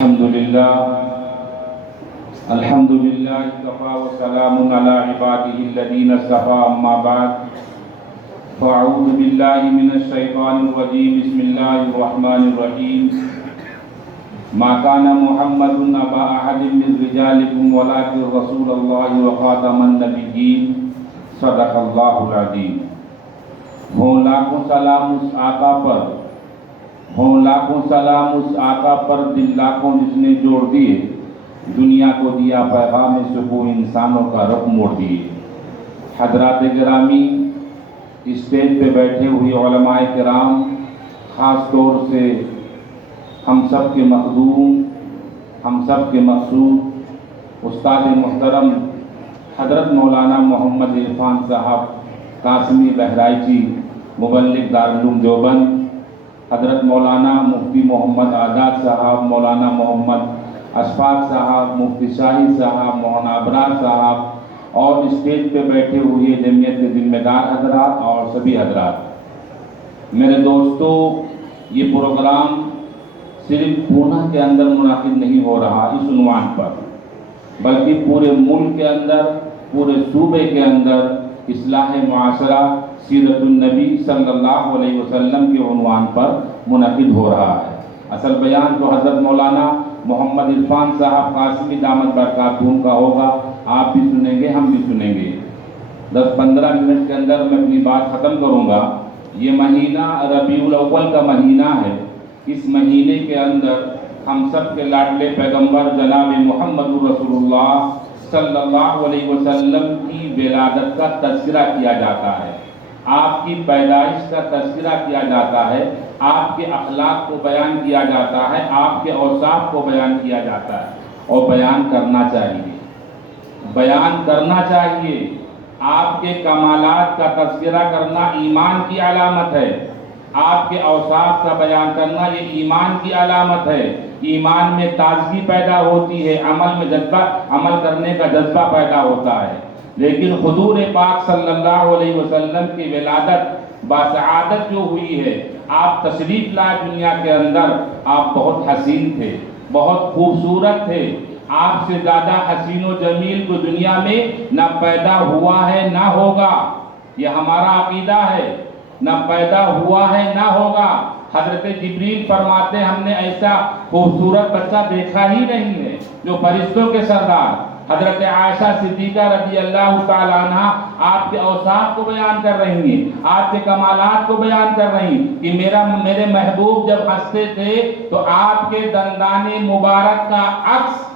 الحمد لله كفى وسلام على عباده الذين اصطفى أما بعد فأعوذ بالله من الشيطان الرجيم بسم الله الرحمن الرحيم ما كان محمد أبا أحد من رجالكم ولكن رسول الله وخاتم النبيين صدق الله العظيم. ہوں لاکھوں سلام اس آقا پر، ہوں لاکھوں سلام اس آقا پر، دل لاکھوں جس نے جوڑ دیے، دنیا کو دیا پیغام سکون، انسانوں کا رخ موڑ دیے. حضرات گرامی، اسٹیج پہ بیٹھے ہوئے علماء کرام، خاص طور سے ہم سب کے مخدوم، ہم سب کے مقصود استاد محترم حضرت مولانا محمد عرفان صاحب قاسمی بہرائچی مبلغ دارالعلوم دیوبند، حضرت مولانا مفتی محمد آزاد صاحب، مولانا محمد اشفاق صاحب، مفتی شاہی صاحب، مولانا ابرار صاحب، اور اسٹیج پہ بیٹھے ہوئے جمعیت کے ذمہ دار حضرات اور سبھی حضرات. میرے دوستو، یہ پروگرام صرف پونا کے اندر منعقد نہیں ہو رہا اس عنوان پر، بلکہ پورے ملک کے اندر، پورے صوبے کے اندر اصلاح معاشرہ سیرت النبی صلی اللہ علیہ وسلم کے عنوان پر منعقد ہو رہا ہے. اصل بیان تو حضرت مولانا محمد عرفان صاحب قاسمی دامت برکاتہم کا ہوگا. آپ بھی سنیں گے، ہم بھی سنیں گے. 10-15 منٹ کے اندر میں اپنی بات ختم کروں گا. یہ مہینہ ربیع الاول کا مہینہ ہے. اس مہینے کے اندر ہم سب کے لاڈلے پیغمبر جناب محمد رسول اللہ صلی اللہ علیہ وسلم کی ولادت کا تذکرہ کیا جاتا ہے، آپ کی پیدائش کا تذکرہ کیا جاتا ہے، آپ کے اخلاق کو بیان کیا جاتا ہے، آپ کے اوصاف کو بیان کیا جاتا ہے. اور بیان کرنا چاہیے، بیان کرنا چاہیے. آپ کے کمالات کا تذکرہ کرنا ایمان کی علامت ہے. آپ کے اوصاف کا بیان کرنا یہ ایمان کی علامت ہے. ایمان میں تازگی پیدا ہوتی ہے، عمل کرنے کا جذبہ پیدا ہوتا ہے. لیکن حضور پاک صلی اللہ علیہ وسلم کی ولادت باسعادت جو ہوئی ہے، آپ تشریف لائے دنیا کے اندر، آپ بہت حسین تھے، بہت خوبصورت تھے. آپ سے زیادہ حسین و جمیل کو دنیا میں نہ پیدا ہوا ہے نہ ہوگا. یہ ہمارا عقیدہ ہے، نہ پیدا ہوا ہے نہ ہوگا. حضرت جبریل فرماتے ہیں ہم نے ایسا خوبصورت بچہ دیکھا ہی نہیں ہے جو فرشتوں کے سردار. حضرت عائشہ صدیقہ رضی اللہ تعالیٰ عنہ آپ کے اوصاف کو بیان کر رہی ہیں، آپ کے کمالات کو بیان کر رہی ہیں کہ میرے محبوب جب ہنستے تھے تو آپ کے دندان مبارک کا عکس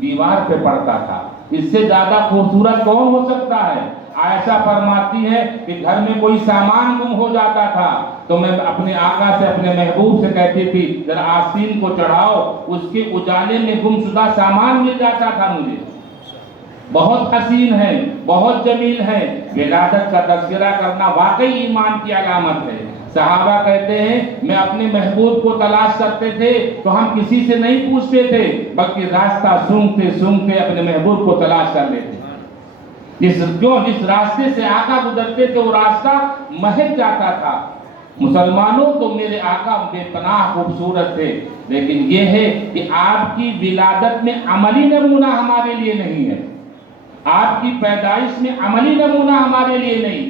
دیوار پہ پڑتا تھا. اس سے زیادہ خوبصورت کون ہو سکتا ہے؟ عائشہ فرماتی ہے کہ گھر میں کوئی سامان گم ہو جاتا تھا تو میں اپنے آقا سے، اپنے محبوب سے کہتی تھی ذرا آستین کو چڑھاؤ، اس کے اجالے میں گم شدہ سامان مل جاتا تھا مجھے. بہت حسین ہے، بہت جمیل ہے. ولادت کا تذکرہ کرنا واقعی ایمان کی علامت ہے. صحابہ کہتے ہیں میں اپنے محبوب کو تلاش کرتے تھے تو ہم کسی سے نہیں پوچھتے تھے، بلکہ راستہ سونگتے سونگتے اپنے محبوب کو تلاش کر لیتے. جس راستے سے آقا گزرتے تھے وہ راستہ مہک جاتا تھا. مسلمانوں تو میرے آقا بے پناہ خوبصورت تھے، لیکن یہ ہے کہ آپ کی ولادت میں عملی نمونہ ہمارے لیے نہیں ہے. آپ کی پیدائش میں عملی نمونہ ہمارے لیے نہیں.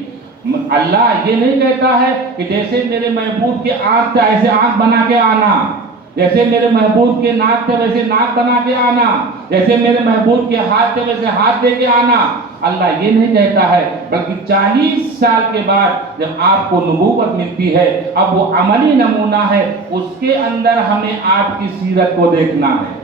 اللہ یہ نہیں کہتا ہے کہ جیسے میرے محبوب کے آنکھ تھے ایسے آنکھ بنا کے آنا، جیسے میرے محبوب کے ناک تھے ویسے ناک بنا کے آنا، جیسے میرے محبوب کے ہاتھ تھے ویسے ہاتھ دے کے آنا. اللہ یہ نہیں کہتا ہے، بلکہ 40 سال کے بعد جب آپ کو نبوت ملتی ہے، اب وہ عملی نمونہ ہے. اس کے اندر ہمیں آپ کی سیرت کو دیکھنا ہے،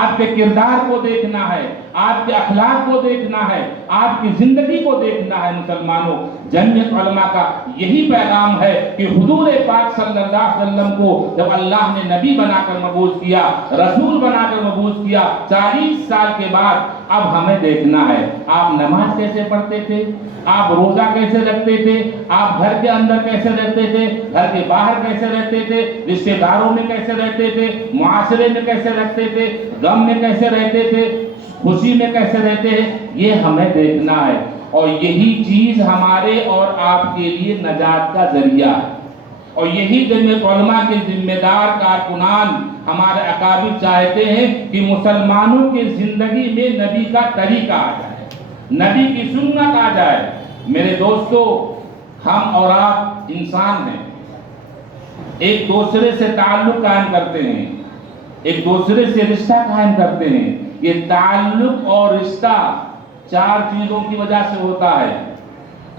آپ کے کردار کو دیکھنا ہے، آپ کے اخلاق کو دیکھنا ہے، آپ کی زندگی کو دیکھنا ہے. مسلمانوں، جمعیت علماء کا یہی پیغام ہے کہ حضور پاک صلی اللہ علیہ وسلم کو جب اللہ نے نبی بنا کر مبعوث کیا، رسول بنا کر مبعوث کیا، 40 سال کے بعد اب ہمیں دیکھنا ہے آپ نماز کیسے پڑھتے تھے، آپ روزہ کیسے رکھتے تھے، آپ گھر کے اندر کیسے رہتے تھے، گھر کے باہر کیسے رہتے تھے، رشتہ داروں میں کیسے رہتے تھے، معاشرے میں کیسے رہتے تھے، غم میں کیسے رہتے تھے، خوشی میں کیسے رہتے ہیں. یہ ہمیں دیکھنا ہے. اور یہی چیز ہمارے اور آپ کے لیے نجات کا ذریعہ ہے. اور یہی علماء کے ذمہ دار کارکنان ہمارے اکابر چاہتے ہیں کہ مسلمانوں کی زندگی میں نبی کا طریقہ آ جائے، نبی کی سنت آ جائے۔ میرے دوستو، ہم اور آپ انسان ہیں، ایک دوسرے سے تعلق قائم کرتے ہیں، ایک دوسرے سے رشتہ قائم کرتے ہیں۔ یہ تعلق اور رشتہ 4 چیزوں کی وجہ سے ہوتا ہے۔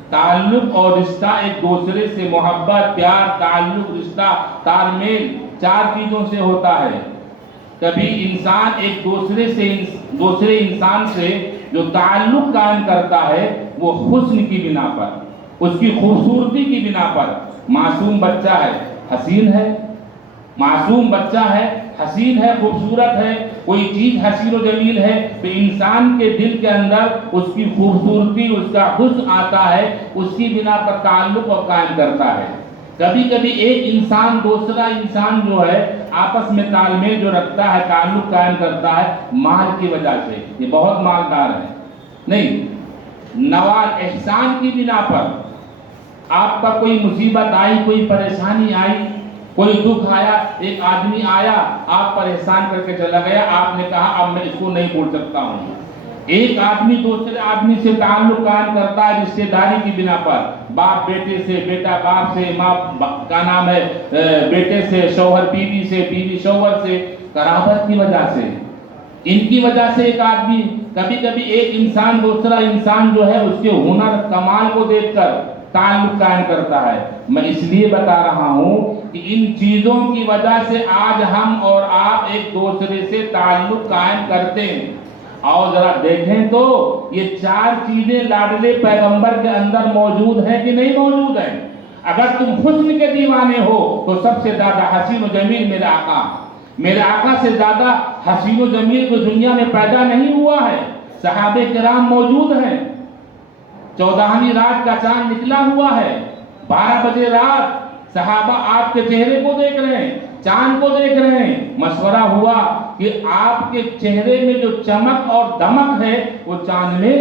تعلق اور رشتہ ایک دوسرے سے محبت، پیار، تعلق، رشتہ، تال میل 4 چیزوں سے ہوتا ہے۔ کبھی انسان ایک دوسرے انسان سے جو تعلق قائم کرتا ہے وہ حسن کی بنا پر، اس کی خوبصورتی کی بنا پر۔ معصوم بچہ ہے، حسین ہے، معصوم بچہ ہے، حسین ہے، خوبصورت ہے، کوئی چیز حسین و جمیل ہے تو انسان کے دل کے اندر اس کی خوبصورتی، اس کا حسن آتا ہے، اس کی بنا پر تعلق اور قائم کرتا ہے۔ کبھی کبھی ایک انسان دوسرا انسان جو ہے آپس میں تال میل جو رکھتا ہے، تعلق قائم کرتا ہے مال کی وجہ سے، یہ بہت مالدار ہے، نہیں، نوال احسان کی بنا پر۔ آپ پر کوئی مصیبت آئی، کوئی پریشانی آئی، کوئی دکھ آیا، ایک آدمی آیا آپ پر احسان کر کے چلا گیا، آپ نے کہا اب میں اس کو نہیں بھول سکتا ہوں۔ ایک آدمی دوسرے آدمی سے تعلق قائم کرتا ہے رشتہ داری کی بنا پر، باپ بیٹے سے، بیٹا باپ سے، ماں کا نام ہے بیٹے سے، شوہر بیوی سے، بیوی شوہر سے، قرابت کی وجہ سے۔ ان کی وجہ سے ایک آدمی، کبھی کبھی ایک انسان دوسرا انسان جو ہے اس کے ہنر کمال کو دیکھ کر تعلق قائم کرتا ہے۔ میں اس لیے بتا رہا ہوں کہ ان چیزوں کی وجہ سے آج ہم اور آپ ایک دوسرے سے تعلق قائم کرتے ہیں۔ اور ذرا دیکھیں تو یہ 4 چیزیں لاڈلے پیغمبر کے اندر موجود ہیں کہ نہیں موجود ہیں؟ اگر تم حسن کے دیوانے ہو تو سب سے زیادہ حسین و جمیل میرے آقا، میرے آقا سے زیادہ حسین و جمیل کو دنیا میں پیدا نہیں ہوا ہے۔ صحابہ کرام موجود ہیں، 14ویں رات کا چاند نکلا ہوا ہے، 12 بجے رات صحابہ آپ کے چہرے کو دیکھ رہے ہیں، چاند کو دیکھ رہے ہیں۔ مشورہ ہوا کہ آپ کے چہرے میں جو چمک اور دمک ہے وہ چاند میں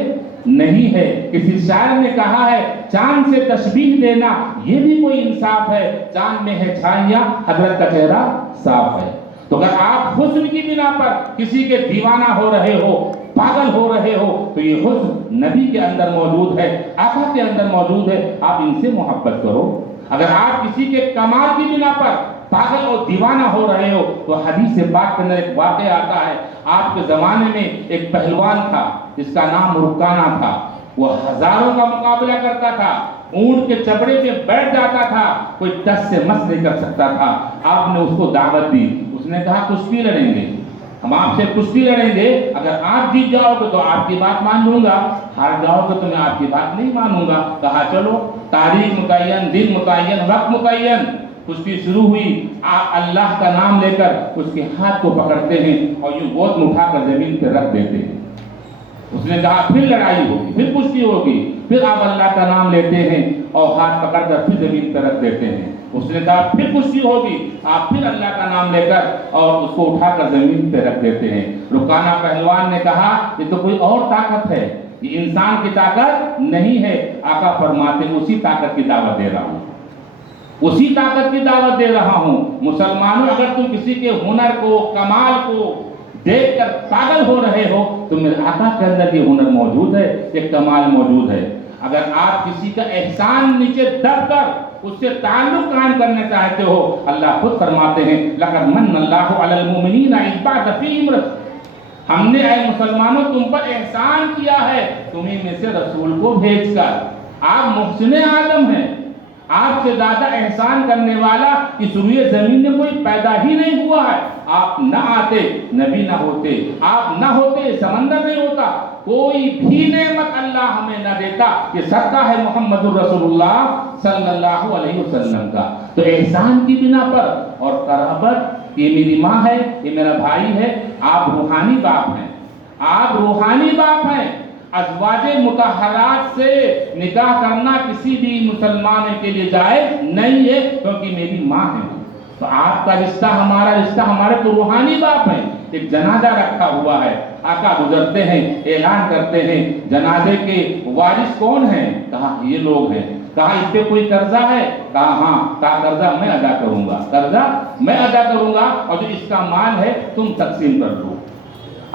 نہیں ہے۔ کسی شاعر نے کہا ہے چاند سے تشبیہ دینا یہ بھی کوئی انصاف ہے، چاند میں ہے چھائیاں، حضرت کا چہرہ صاف ہے۔ تو اگر آپ حسن کی بنا پر کسی کے دیوانہ ہو رہے ہو، پاگل ہو رہے ہو، تو یہ حسن نبی کے اندر موجود ہے، آقا کے اندر موجود ہے، آپ ان سے محبت کرو۔ اگر آپ کسی کے کمال کی بنا پر پاگل اور دیوانہ ہو رہے ہو تو حدیث پاک کے اندر ایک واقعہ آتا ہے، آپ کے زمانے میں ایک پہلوان تھا جس کا نام رکانہ تھا، وہ ہزاروں کا مقابلہ کرتا تھا، اونٹ کے چپڑے پہ بیٹھ جاتا تھا، کوئی ٹس سے مس نہیں کر سکتا تھا۔ آپ نے اس کو دعوت دی، اس نے کہا کشتی لڑیں گے، ہم آپ سے کشتی لڑیں گے، اگر آپ جیت جاؤ گے تو آپ کی بات مان لوں گا، ہار جاؤ گے تو میں آپ کی بات نہیں مانوں گا۔ کہا چلو، تاریخ متعین، دن متعین، وقت متعین، کشتی شروع ہوئی۔ آپ اللہ کا نام لے کر اس کے ہاتھ کو پکڑتے ہیں اور یوں گود میں اٹھا کر زمین پہ رکھ دیتے ہیں۔ اس نے کہا پھر لڑائی ہوگی، پھر کشتی ہوگی، پھر آپ اللہ کا نام لیتے ہیں اور ہاتھ پکڑ کر پھر زمین پہ رکھ دیتے ہیں۔ اس نے کہا پھر کشتی ہوگی، آپ پھر اللہ کا نام لے کر اور اس کو اٹھا کر زمین پہ رکھ دیتے ہیں۔ رکانہ پہلوان نے کہا یہ تو کوئی اور طاقت ہے، یہ انسان کی طاقت نہیں ہے۔ آقا فرماتے ہیں اسی طاقت کی دعوت دے رہا ہوں، اسی طاقت کی دعوت دے رہا ہوں۔ مسلمانوں، اگر تم کسی کے ہنر کو، کمال کو دیکھ کر پاگل ہو رہے ہو تو میرے آقا کے اندر یہ ہنر موجود ہے، یہ کمال موجود ہے۔ اگر آپ کسی کا احسان نیچے دب کر اس سے تعلق قائم کرنا چاہتے ہو، اللہ خود فرماتے ہیں لَقَدْ مَنَّ اللَّهُ عَلَى الْمُؤْمِنِينَ إِذْ بَعَثَ فِيهِمْ رَسُولًا، ہم نے اے مسلمانوں تم پر احسان کیا ہے تمہیں میں سے رسول کو بھیج کر۔ آپ محسن عالم ہیں، آپ سے زیادہ احسان کرنے والا اس روئے زمین میں کوئی پیدا ہی نہیں ہوا ہے۔ آپ نہ آتے نبی نہ ہوتے، آپ نہ ہوتے سمندر نہیں ہوتا، کوئی بھی نعمت اللہ ہمیں نہ دیتا۔ یہ صدقہ ہے محمد الرسول اللہ صلی اللہ علیہ وسلم کا۔ تو احسان کی بنا پر اور قرابت، یہ میری ماں ہے، یہ میرا بھائی ہے، آپ روحانی باپ ہیں، آپ روحانی باپ ہیں۔ ازواج مطہرات سے نکاح کرنا کسی بھی مسلمان کے لیے جائز نہیں ہے کیونکہ میری ماں ہے۔ تو آپ کا رشتہ، ہمارا رشتہ، ہمارے تو روحانی باپ ہیں۔ ایک جنازہ رکھا ہوا ہے، آقا گزرتے ہیں، اعلان کرتے ہیں جنازے کے وارث کون ہیں؟ کہا یہ لوگ ہیں۔ کہا اس پہ کوئی قرضہ ہے؟ کہا ہاں۔ کہا قرضہ میں ادا کروں گا، قرضہ میں ادا کروں گا، اور جو اس کا مال ہے تم تقسیم کر دو۔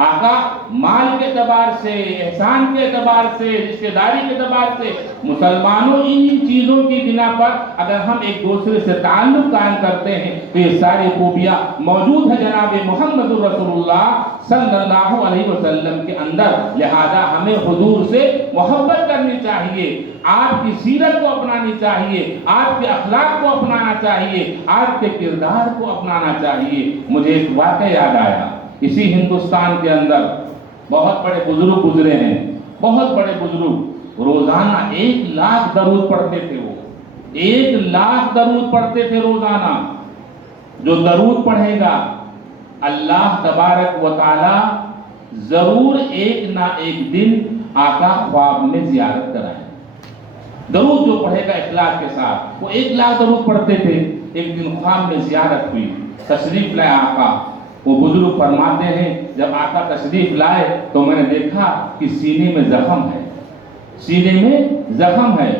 آقا مال کے اعتبار سے، احسان کے اعتبار سے، رشتہ داری کے اعتبار سے مسلمانوں ان چیزوں کی بنا پر اگر ہم ایک دوسرے سے تعلق قائم کرتے ہیں تو یہ ساری خوبیاں موجود ہیں جناب محمد رسول اللہ صلی اللہ علیہ وسلم کے اندر۔ لہذا ہمیں حضور سے محبت کرنی چاہیے، آپ کی سیرت کو اپنانی چاہیے، آپ کے اخلاق کو اپنانا چاہیے، آپ کے کردار کو اپنانا چاہیے۔ مجھے ایک واقعہ یاد آیا، اسی ہندوستان کے اندر بہت بڑے بزرگ گزرے ہیں، بہت بڑے بزرگ، روزانہ 1,00,000 درود پڑھتے تھے، وہ 1,00,000 درود پڑھتے تھے روزانہ۔ جو درود پڑھے گا اللہ تبارک و تعالی ضرور ایک نہ ایک دن آقا خواب میں زیارت کرائیں۔ درود جو پڑھے گا اخلاص کے ساتھ، وہ 1,00,000 درود پڑھتے تھے، ایک دن خواب میں زیارت ہوئی، تشریف لائے آقا۔ وہ بزرگ فرماتے ہیں جب آقا تشریف لائے تو میں نے دیکھا کہ سینے میں زخم ہے، سینے میں زخم ہے۔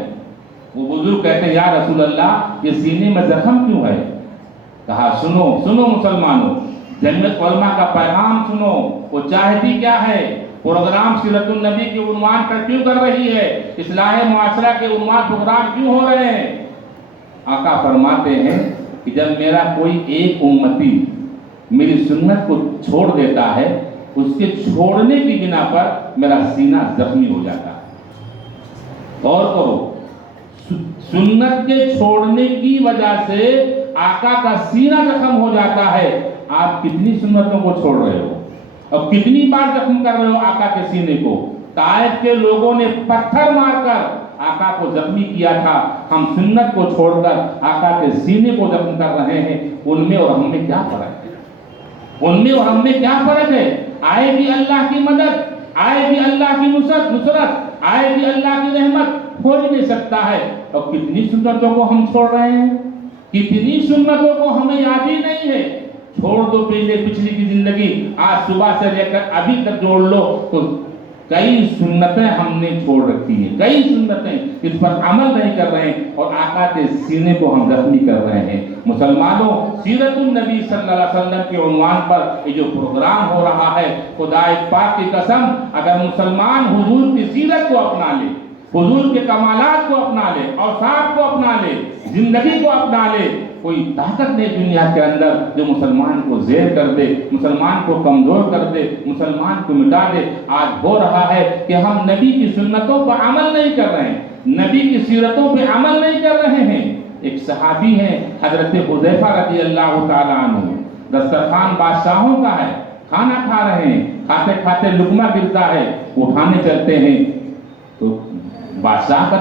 وہ بزرگ کہتے ہیں یا رسول اللہ یہ سینے میں زخم کیوں ہے؟ کہا سنو سنو مسلمانوں، جمعیت علماء کا پیغام سنو، وہ چاہتی کیا ہے، پروگرام سیرت النبی کے عنوان پر کیوں کر رہی ہے، اصلاح معاشرہ کے عنوان پروگرام کیوں ہو رہے ہیں؟ آقا فرماتے ہیں کہ جب میرا کوئی ایک امتی میری سنت کو چھوڑ دیتا ہے، اس کے چھوڑنے کی بنا پر میرا سینہ زخمی ہو جاتا ہے۔ اور کرو، سنت کے چھوڑنے کی وجہ سے آقا کا سینہ زخم ہو جاتا ہے۔ آپ کتنی سنتوں کو چھوڑ رہے ہو اور کتنی بار زخم کر رہے ہو آقا کے سینے کو؟ طائف کے لوگوں نے پتھر مار کر آقا کو زخمی کیا تھا، ہم سنت کو چھوڑ کر آقا کے سینے کو زخم کر رہے ہیں۔ ان میں اور ہم میں کیا فرق ہے؟ ان میں اور ہم میں کیا فرق ہے؟ آئے بھی اللہ کی مدد، آئے بھی اللہ کی نصرت، آئے بھی اللہ کی رحمت، کوئی نہیں سکتا ہے۔ اور کتنی سنتوں کو ہم چھوڑ رہے ہیں، کتنی سنتوں کو ہمیں یاد ہی نہیں ہے۔ چھوڑ دو پچھلی کی زندگی، آج صبح سے لے کر ابھی تک جوڑ لو تو کئی سنتیں ہم نے چھوڑ رکھی ہیں، کئی سنتیں اس پر عمل نہیں کر رہے ہیں اور آقا کے سینے کو ہم زخمی کر رہے ہیں۔ مسلمانوں، سیرت النبی صلی اللہ علیہ وسلم کے عنوان پر یہ جو پروگرام ہو رہا ہے، خدا پاک کی قسم اگر مسلمان حضور کی سیرت کو اپنا لے، حضور کے کمالات کو اپنا لے، اوصاف کو اپنا لے، زندگی کو اپنا لے، کوئی طاقت نہیں دنیا کے اندر جو مسلمان کو زیر کر دے، مسلمان کو کمزور کر دے، مسلمان کو مٹا دے۔ آج ہو رہا ہے کہ ہم نبی کی سنتوں پر عمل نہیں کر رہے ہیں، نبی کی سیرتوں پہ عمل نہیں کر رہے ہیں۔ ایک صحابی ہیں حضرت حذیفہ رضی اللہ تعالیٰ عنہ، دسترخوان بادشاہوں کا ہے، کھانا کھا رہے ہیں، کھاتے کھاتے لقمہ گرتا ہے، اٹھانے چلتے ہیں تو بادشاہ کا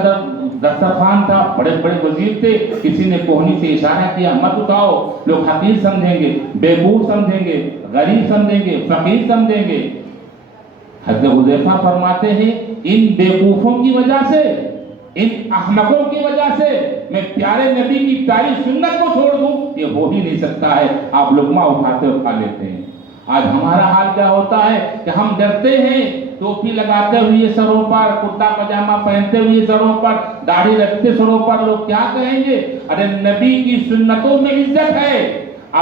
دسترخوان تھا، بڑے بڑے وزیر تھے، کسی نے کوہنی سے اشارہ کیا مت اٹھاؤ، لوگ حقیر سمجھیں گے، بیوقوف سمجھیں گے، غریب سمجھیں گے، فقیر سمجھیں گے۔ حضرت حذیفہ فرماتے ہیں ان بیوقوفوں کی وجہ سے، ان احمقوں کی وجہ سے میں پیارے نبی کی پیاری سنت کو چھوڑ دوں، یہ ہو ہی نہیں سکتا ہے۔ آپ لقمہ اٹھاتے اور کھا لیتے ہیں۔ آج ہمارا حال کیا ہوتا ہے کہ ہم ڈرتے ہیں، ٹوپی لگاتے ہوئے سروں پر، کرتا پاجامہ پہنتے ہوئے سروں پر، داڑھی رکھتے سروں پر، لوگ کیا کہیں گے؟ ارے نبی کی سنتوں میں عزت ہے۔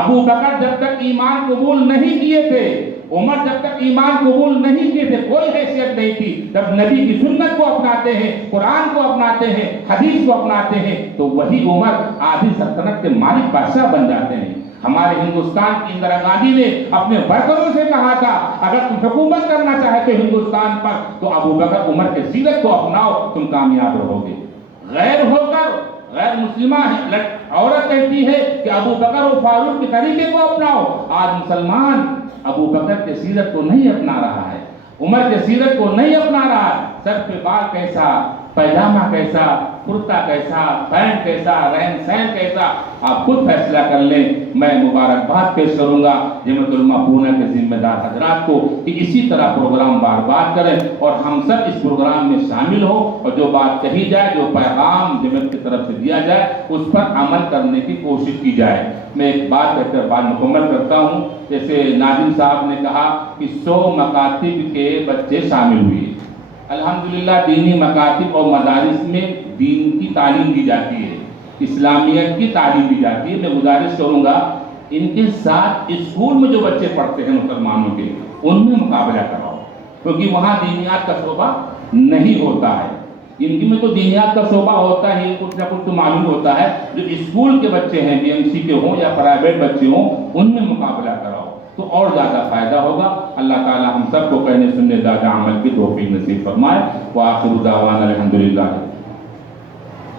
ابو بکر جب تک ایمان قبول نہیں کیے تھے، عمر جب تک ایمان قبول نہیں کیے تھے، کوئی حیثیت نہیں تھی۔ جب نبی کی سنت کو اپناتے ہیں، قرآن کو اپناتے ہیں، حدیث کو اپناتے ہیں تو وہی عمر آدھی سلطنت کے مالک بادشاہ بن جاتے ہیں۔ ہمارے ہندوستان کی اندرا گاندھی نے اپنے ورکروں سے کہا تھا اگر تم حکومت کرنا چاہتے ہو ہندوستان پر تو ابو بکر عمر کے سیرت کو اپناؤ، تم کامیاب رہو گے۔ غیر ہو کر غیر مسلمہ عورت کہتی ہے کہ ابو بکر و فاروق کے طریقے کو اپناؤ۔ آج مسلمان ابو بکر کے سیرت کو نہیں اپنا رہا ہے، عمر کے سیرت کو نہیں اپنا رہا ہے۔ سر پہ بال کیسا، پیجامہ کیسا، کرتا کیسا، پینٹ کیسا، رہن سہن کیسا، آپ خود فیصلہ کر لیں۔ میں مبارکباد پیش کروں گا جمعیت علماء پونے کے ذمہ دار حضرات کو کہ اسی طرح پروگرام بار بار کریں اور ہم سب اس پروگرام میں شامل ہوں اور جو بات کہی جائے، جو پیغام جمعیت کی طرف سے دیا جائے اس پر عمل کرنے کی کوشش کی جائے۔ میں ایک بات کہتے ہوئے بات مکمل کرتا ہوں۔ جیسے ناظم صاحب نے کہا کہ 100 مکاتب کے بچے شامل ہوئے، الحمدللہ دینی مکاتب اور مدارس میں دین کی تعلیم دی جاتی ہے، اسلامیت کی تعلیم دی جاتی ہے۔ میں گزارش کروں گا ان کے ساتھ اسکول میں جو بچے پڑھتے ہیں مسلمانوں کے، ان میں مقابلہ کراؤ، کیونکہ وہاں دینیات کا شعبہ نہیں ہوتا ہے۔ ان کی میں تو دینیات کا شعبہ ہوتا ہے، کچھ نہ کچھ تو معلوم ہوتا ہے۔ جو اسکول کے بچے ہیں BMC کے ہوں یا پرائیویٹ بچے ہوں، ان میں مقابلہ کراؤ تو اور زیادہ فائدہ ہوگا۔ اللہ تعالی ہم سب کو کہنے سننے زیادہ عمل کی توفیق نصیب فرمائے۔ وآخر دعوانا الحمدللہ۔